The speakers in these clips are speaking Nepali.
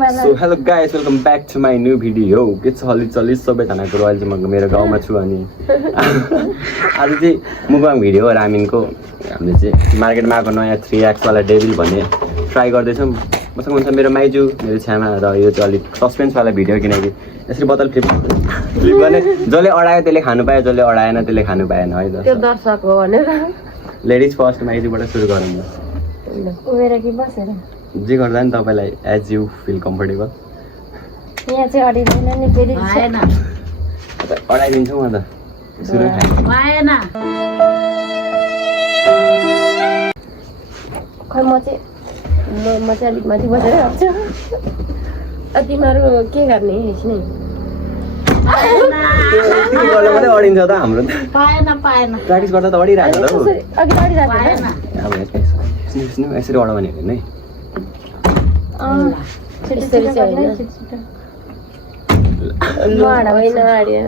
So hello guys, welcome back to my new video. के छ हल्ली सबैजनाको अहिले चाहिँ म मेरो गाउँमा छु अनि आज चाहिँ मुकबाङ भिडियो हो रामिनको हामीले चाहिँ मार्केटमा आएको नयाँ 3x वाला डेभिल भन्ने ट्राई गर्दैछौँ मसँग हुन्छ मेरो माइजू मेरो छ्यामा र यो चाहिँ अलिक सस्पेन्स वाला भिडियो किनकि यसरी बोतल फ्लिप गर्ने जसले अडायो त्यसले खानु पायो जसले अडाएन त्यसले खानु पाएन है त त्यो दर्शक हो भनेर लेडिज फर्स्ट माइजूबाट सुरु गरौँ उभेर कि बसेर जे गर्दा नि तपाईलाई एज यु फिल कम्फर्टेबल यहाँ चाहिँ अडिदैन नि फेरि भएन अडाइदिन्छौँ म त सुरु भएन खै म चाहिँ अलिक माथि बसेर आउँछु तिमीहरू के गर्ने यसले मात्रै अडिन्छ त हाम्रो त पाएन प्र्याक्टिस गर्दा त अडिरहेको त अघि अडिरहेको अब यसरी अडाउ भने हेर्नु है यसरी चाहिँ होइन अडा होइन अडिएन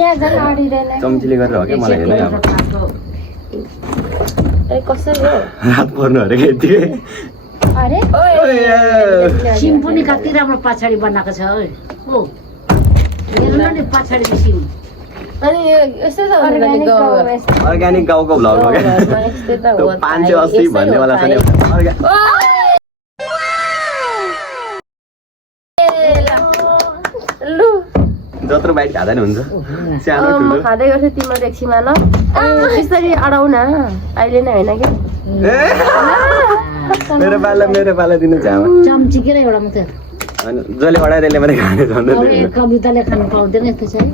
यहाँ झन् अडिँदैन चम्चीले गरेर हो क्या मलाई हेर्नु अब ए कसरी हो रात पर्नु अरे यतिकै अरे सिम पनि कति राम्रो पछाडि बनाएको छ हो हेर्नु नि पछाडिको सिम अनि यस्तो त अर्ग्यानिक गाउँको भ्लग हो क्या 580 भन्नेवाला छ नि लु जत्रो बाइट खाँदा नि हुन्छ सानो म ठुलो खाँदै गर्छु तिम्रो डेक्सीमा ल त्यसरी अडाउ न अहिले नै होइन कि मेरो पाला दिनु छ्यामा चम्ची के एउटा मात्रै होइन जसले अडायो त्यसले मात्रै खाने झन् अब एक कविताले खानु पाउँदैन यस्तो चाहिँ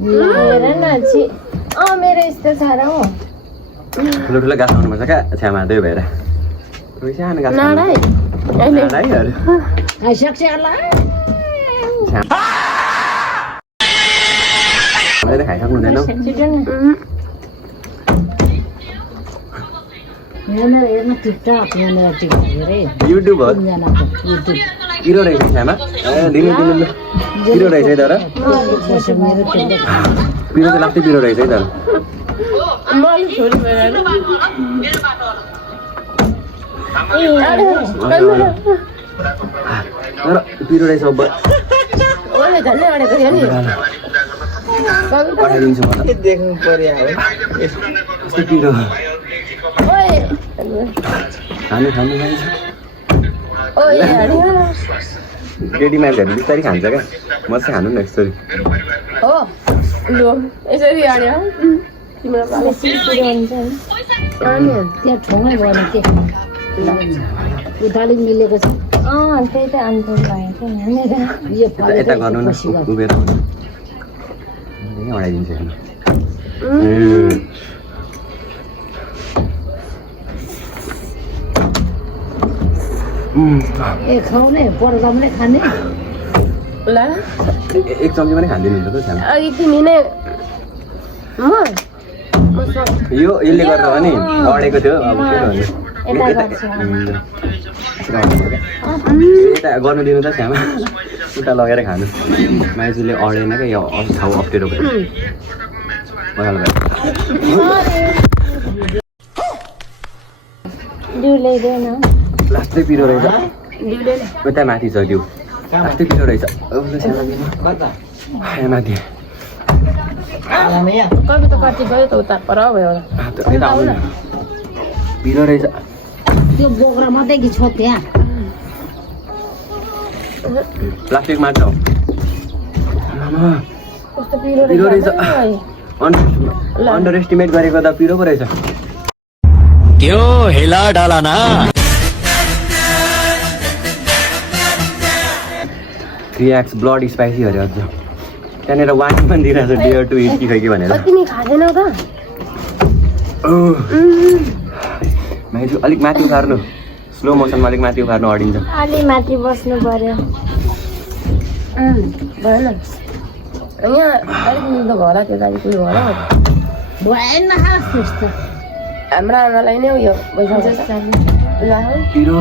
हेर न छि मेरो यस्तो छ र हो ठुलो गाँस आउनुपर्छ क्या छ्यामा त्यही भएर सानो गाँस नडाइ अहिले आइसक्छ होला मैले खाइसक्नु हुँदैन छिटो न यहाँनिर हेर्नु टिकटक यहाँनिर टिकटक हेरे युट्युब हो तिनजनाको युट्युब पिरो रहेछ छ्यामा ए दिनु ल पिरो रहेछ है तर मेरो टिकटक पिरो त लाग्दै पिरो रहेछ है तर मलाई छोरी भएर तर पिरो रहेछ अब ओले झन् अडेको थियो नि पठाइदिन्छु म त देख्नु पर्यो कस्तो पिरो ओए खानु ओए केटी मान्छेहरू बिस्तारै खान्छ क्या मजाले खानु न यसरी हो लु यसरी अड्यो तिम्रो पाला सिस्टरी हुन्छ नि अनि त्यहाँ ठोङै भएन के उताले मिलेको छ त्यही त अन्तर भएको यहाँनिर यो यता गर्नु न उभिएर अडाइदिन्छु ए खाउने पर्दा पनि खाने ल एक चम्ची पनि खाँदैन हुन्छ त छ्यामा अघि तिमी नै यो यसले गर्दा हो नि अडेको थियो अब के गर्नु यता गर्नु दिनु त छ्यामा उता लगेर खानु माइजूले अडेन क्या यो ठाउँ अप्ठ्यारो भयो लास्टै पिरो रहेछ उता माथि छ त्यो लास्टै पिरो रहेछ माथि कति त कति गयो त उता पर भयो यता आउनु पिरो रहेछ त्यो बोक्रा मात्रै कि छ त्यहाँ प्लास्टिक मात्र हो कस्तो पिरो पिरो रहेछ ल अन्डर एस्टिमेट गरेको त पिरो पो रहेछ क्यों हिला डाला ना 3x ब्लड स्पाइसी अरे अझ त्यहाँनिर वान पनि दिइरहेको छ डियर टु इट कि खै के भनेर तिमी खाँदैनौ त माइजू अलिक माथि उखार्नु स्लो मोसनमा अलिक माथि उखार्नु अडिन्छ अलि माथि बस्नु पर्यो भएन यहाँ अलिक मिल्दो भयो होला त्यो त अलिक उयो होला भएन त्यस्तो हाम्रो आमालाई नै उयो पिरो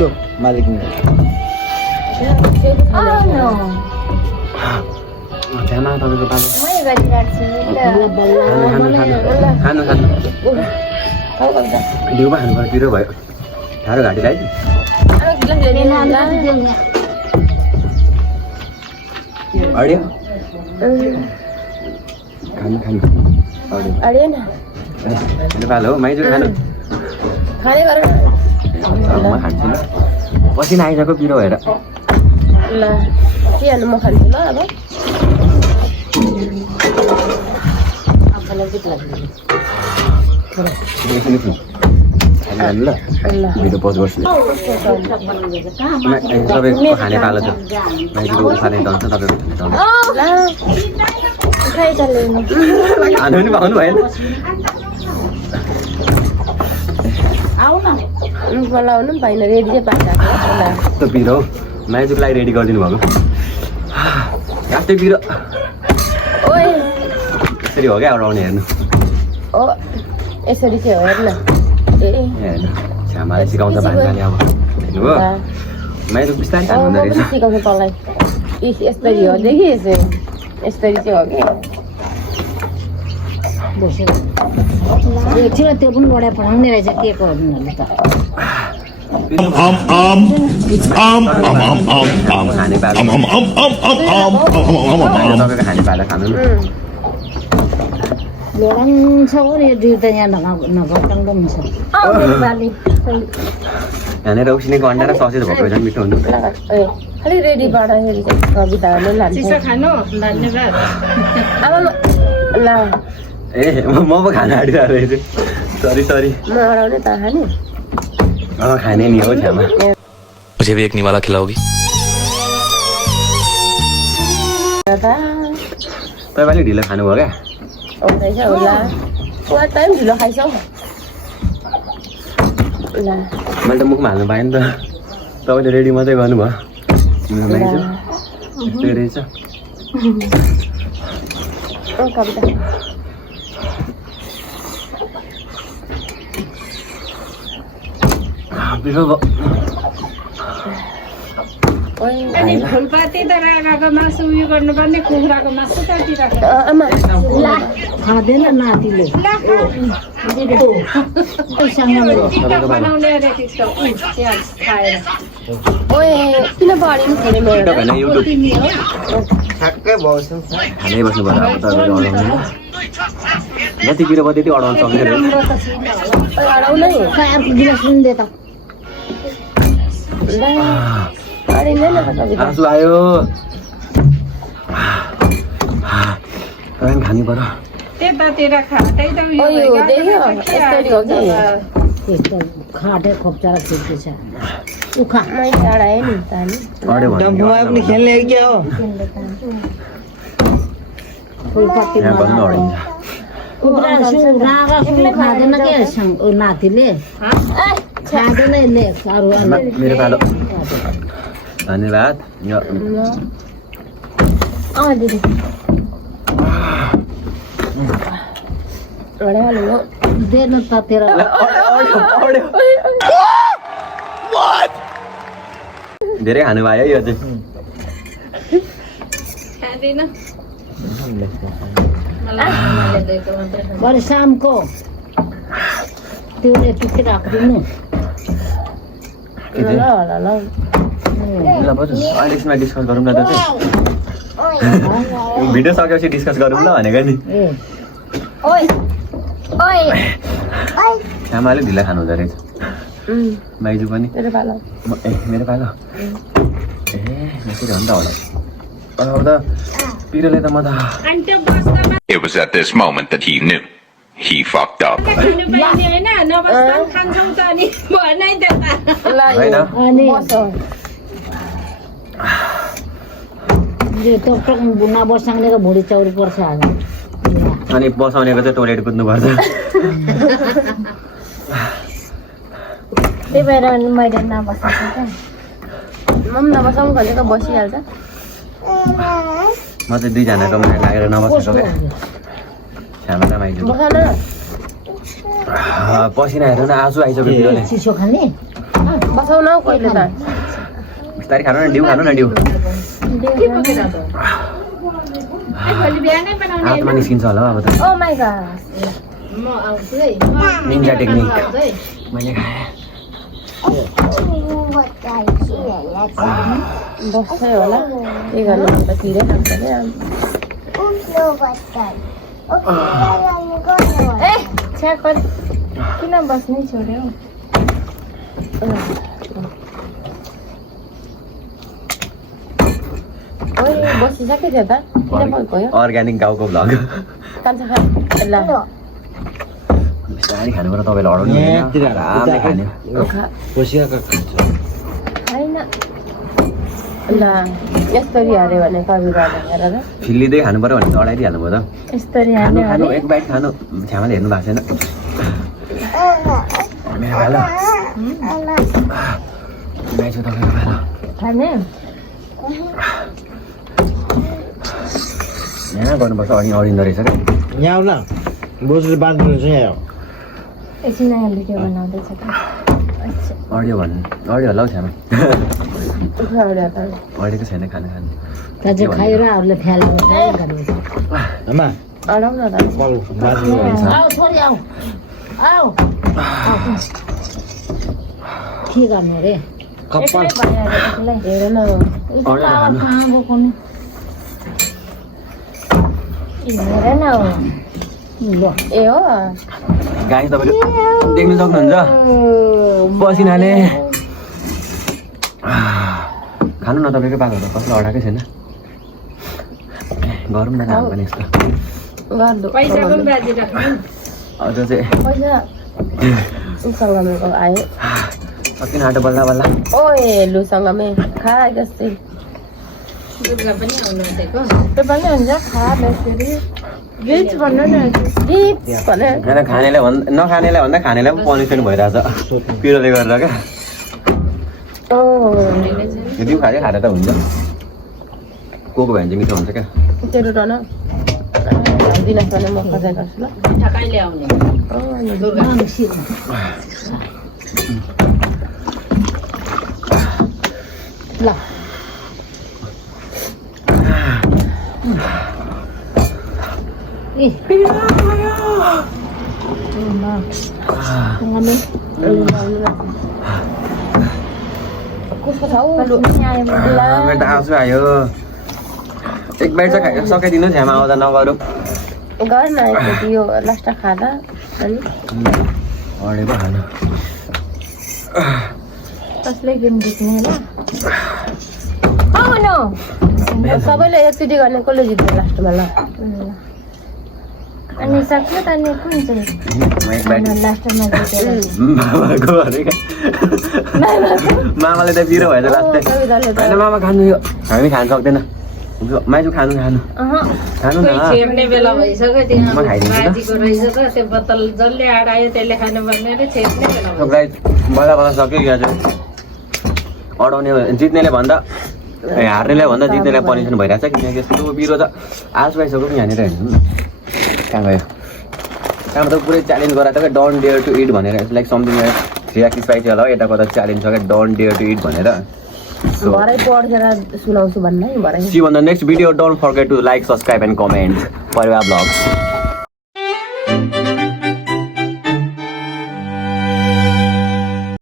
लो मालिक छ्यामा तपाईँको पालो मै गरिराख्छु खानु डिउमा खानु पर्यो पिरो भयो ठाडो घाँटीलाई अड्यो खानु अरे न पालो हो माइजू खानु खाने गर म खान्छु ल पसिना आइसक्यो पिरो भएर ल के हाल्नु म खान्छु ल अब ल भिडियो पोस्ट गर्छु तपाईँको खाने पालो छ माइजूको खाने चल्छ तपाईँको खानु पनि पाउनु भएन बोलाउनु पनि पाइन रेडी चाहिँ पाइरहेको कस्तो पिरो माइजूको लागि रेडी गरिदिनु भएको कास्तै पिरो ओए यसरी हो क्या अडाउने हेर्नु ओ यसरी चाहिँ हो हेर्न ए हेर्नु छ्यामाले सिकाउँछ भान्साले अब हेर्नुभयो माइजू बिस्तारै खानु हुँदो रहेछ सिकाउँछु तँलाई यस्तरी हो देखि यस्तरी चाहिँ हो कि त्यो पनि बढा पढाउने रहेछ के को उनीहरूले त खाने पालो तपाईँको खाने पालो खानु लोडङ छ हो यो दुई त यहाँ नघटाङ पनि छ यहाँनिर उसिनेको अन्डा र ससेज भएको रहेछ मिठो हुनु खालि रेडी पार्दाखेरि चाहिँ कविताहरूले लान्छ खानु धन्यवाद अब ल ए म पो खाना आँटिरहेको रहेछु सरी म अडाउने त खाने खाने नि हो छ्यामा मुझे भी एक निवाला खिलाओगी तपाईँ अलिक ढिलो खानुभयो क्या आउँदैछ होला टाइम ढिलो खाइछौ ल मैले त मुखमा हाल्नु पाएँ नि त तपाईँले रेडी मात्रै गर्नुभयो यस्तै रहेछ कविता पिरो भयो अनि फुलपाती त रागाको मासु उयो गर्नुपर्ने कुखुराको मासु काटिराखेको आमा खाँदैन नातिले टिकटक बनाउने अरे टिकटक प्याज खाएर ओए किन बाढी खोले मेरो होइन युट्युब तिमी हो खानै बस्नु पर्यो अब तपाईँले अडाउनु जति पिरो भयो त्यति अडाउनु सक्ने रहेछ अडाउन है अर्को गिलास पनि दे त अडिँदैन त कविता आँसु आयो तपाईँ खानु पर्यो त्यतातिर खा त्यही त उयो ओयो देख्यो यस्तरी हो कि त्यस्तो खाटे खोप्चा खिच्दैछ उखा मैले अडाएँ नि त नि अड्यो भने पनि खेल्ने क्या हो फुलपाती यहाँ बस्नु अडिन्छ खाँदैन के नातिले खाँदैन यसले अरू मेरो पालो धन्यवाद दिदी अडाइहाल्नु दिनु त तेरो धेरै खानु भयो है यो चाहिँ खाँदिन भरे शामको त्यो टुक्कै राखिदिनु ल ल बस अहिले यसमा डिस्कस गरौँ न त चाहिँ भिडियो सकेपछि डिस्कस गरौँ ल भनेको नि ओइ ओइ आमाले ढिला खानु हुँदो रहेछ माइजू पनि तेरो पालो मेरो पालो ए यसरी हो नि त होला अब त पिरोले त म त अनि त्यो बस्दामा It was at this moment that he knew. He fucked up. खानु पाइने होइन नबस्दा पनि खान्छौँ त अनि भएन है त्यता ल होइन अनि बस यो टकटक नबसाङ्नेको भुँडी चौरी पर्छ आज अनि बसाउनेको चाहिँ टोइलेट कुद्नुपर्छ त्यही भएर मैले नबसाएको क्या म पनि नबसाउँ भनेको बसिहाल्छ म चाहिँ दुईजनाको माया लागेर नबसेको क्या छ्यामा र माइजू बसान पसिना हेर्नु न आँसु आइसक्यो पिरोले चिसो खाने बसाउ न कहिले त बिस्तारै खानु न डिउ खानु न डिउ भोलि बिहानै बनाउने हातमा निस्किन्छ होला अब त ओ माई गॉड म आउँछु है निन्जा टेक्निक आउँछु है मैले खाएँ बस्छै होला के गर्नु अन्त किरै खान्छ क्या ए छ्या किन बस्नै छोड्यौ ओइ बसिसक्यो थियो त किन गयो अर्ग्यानिक गाउँको भ्लग कान्छ खा ल बिस्तारै खानु पर्यो तपाईँले अडाउनु आरामले खाने होइन ल यस्तरी हाल्यो भने कविता भनेर र फिल्लिँदै खानु पर्यो भने त अडाइदिइहाल्नु भयो त यस्तरी खानु हाल्यो खानु भने एक बाइट खानु छ्यामाले हेर्नु भएको छैन मेरो भाइलो छु तपाईँको भाइलो खाने यहाँ गर्नुपर्छ अनि अडिँदो रहेछ क्या यहाँ आऊ न बोजूले बाँध्नु चाहिँ यहाँ एकछिन नयाँ भिडियो बनाउँदैछ त अडियो अडियो होला हौ छ्यामा अडियो अडिएको छैन खानु खानु दाजु खायो र अरूले फ्यालेको गर्नुहुन्छ आमा अडाउ न त बल बाँध्नु भन्छ आऊ छोरी आऊ आऊ के गर्नु रे कपाल एक्लै भइहाल्यो एक्लै हेर न कहाँ गएको नि हेर न ल ए हो गाई तपाईँले देख्नु सक्नुहुन्छ पसिनाले खानु न तपाईँकै पाएको त कसलाई अडाएकै छैन गरौँ न हामी पनि यस्तो गर्दो पैसा पनि बाजी राख्नु अझ चाहिँ पैसा सङ्गमेको आयो सकिन आँटो बल्ल बल्ल ओए लु सङ्गमे खा जस्तै दुर्गा पनि आउनु आँटेको त्यो पनि हुन्छ खा बेसरी रिच भन्नु न रिच भने होइन खानेलाई नखानेलाई भन्दा खानेलाई पनि पनिसमेन्ट भइरहेछ पिरोले गरेर क्या ओ यदि खाँदै खाँदा त हुन्छ को भयो भने चाहिँ मिठो हुन्छ क्या तेरो रन दिनुहोस् भने म खजाइ गर्छु ल मिठा कहिले आउने दुर्गा ल ए कस्तो छ हौ लु मेरो त आउँछु आयो एक बाइट चाहिँ सकाइदिनु छ्यामा आउँदा नगरौँ गर न एकचोटि यो लास्ट खाँदा अनि अडेको खानु कसले गेम जित्ने होइन सबैले एकचोटि गर्ने कसले जित्ने लास्टमा ल अनि सक्यो त अनि कुन चाहिँ एक बाइट लास्टमा जितेर मामाको अरे क्या मामाले त पिरो भएछ लास्टै कविताले त होइन मामा खानु यो हामी खानु सक्दैन माइजू खानु खानु खानु न कोही छेप्ने बेला भइसक्यो त्यहाँ म खाइदिन्छु त। बाजीको रहेछ त त्यो बोतल जसले आडायो त्यसले खानु पर्ने र छेप्ने बेला भयो। गाइस बल्ल बल्ल सक्यो यहाँ चाहिँ अडाउने जित्नेले भन्दा हार्नेले भन्दा जित्नेलाई पनिसमेन्ट भइरहेछ किनकि यस्तो पिरो त आस भइसक्यो नि यहाँनिर हेर्नु कहाँ गयो कहाँबाट त पुरै च्यालेन्ज गराएको थियो क्या डोन्ट डेयर टु इट भनेर लाइक समथिङ रियाक्टिभ पाइथ्यो होला यता कता च्यालेन्ज छ क्या डोन्ट डेयर टु इट भनेर भरै पढेर सुनाउँछु भन्ने भरै See you on the next video. Don't forget to like, subscribe and comment. Parivar Vlogs.